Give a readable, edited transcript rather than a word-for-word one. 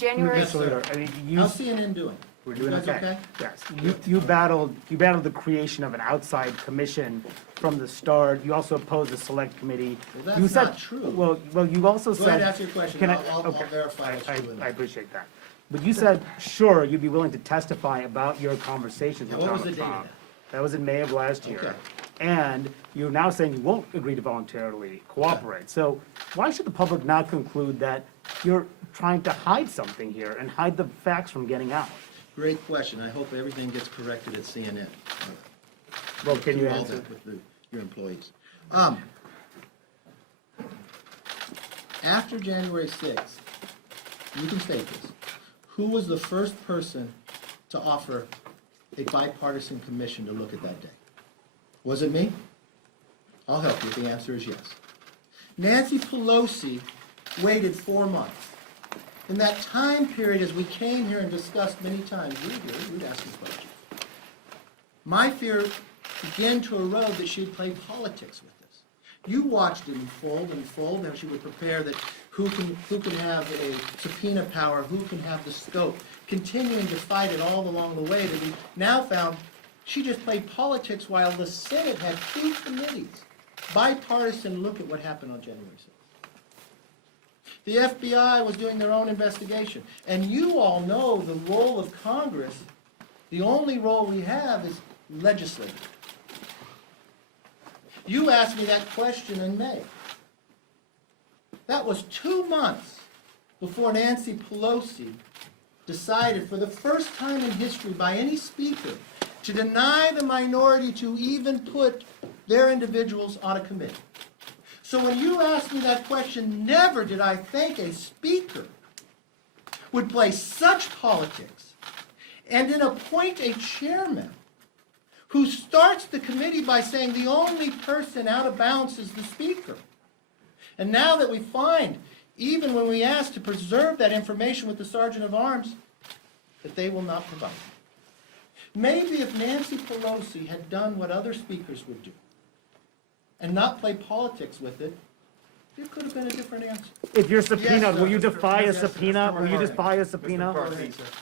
January. Mr. Leader, I mean, you, How's CNN doing? we're doing You guys okay. okay? Yes, you battled the creation of an outside commission from the start. You also opposed the select committee. Well, You that's said- not true. Well, you also Go said. ahead, ask your question. Can I- I'll okay. verify what's true or not. I appreciate that. But you said, sure, you'd be willing to testify about your conversations Now, with what was Donald the date of Trump. that? That was in May of last year. Okay. And you're now saying you won't agree to voluntarily cooperate. So why should the public not conclude that you're trying to hide something here and hide the facts from getting out? Great question. I hope everything gets corrected at CNN. Well, can you Do all answer? that with your employees. After January 6th, you can state this, who was the first person to offer a bipartisan commission to look at that day? Was it me? I'll help you if the answer is yes. Nancy Pelosi waited 4 months. In that time period, as we came here and discussed many times, we'd ask some questions. My fear began to erode that she'd play politics with this. You watched it unfold, how she would prepare that who can have a subpoena power, who can have the scope, continuing to fight it all along the way that we now found she just played politics while the Senate had 2 committees, bipartisan look at what happened on January 6th. The FBI was doing their own investigation. And you all know the role of Congress, the only role we have is legislative. You asked me that question in May. That was 2 months before Nancy Pelosi decided for the first time in history by any speaker to deny the minority to even put their individuals on a committee. So when you asked me that question, never did I think a speaker would play such politics and then appoint a chairman who starts the committee by saying the only person out of bounds is the speaker. And now that we find, even when we ask to preserve that information with the Sergeant of Arms, that they will not provide it. Maybe if Nancy Pelosi had done what other speakers would do, and not play politics with it, it could have been a different answer. If you're subpoenaed, sir. will you defy a Yes, sir. subpoena? Mr. Will you McCarthy. defy a subpoena? Go ahead, sir.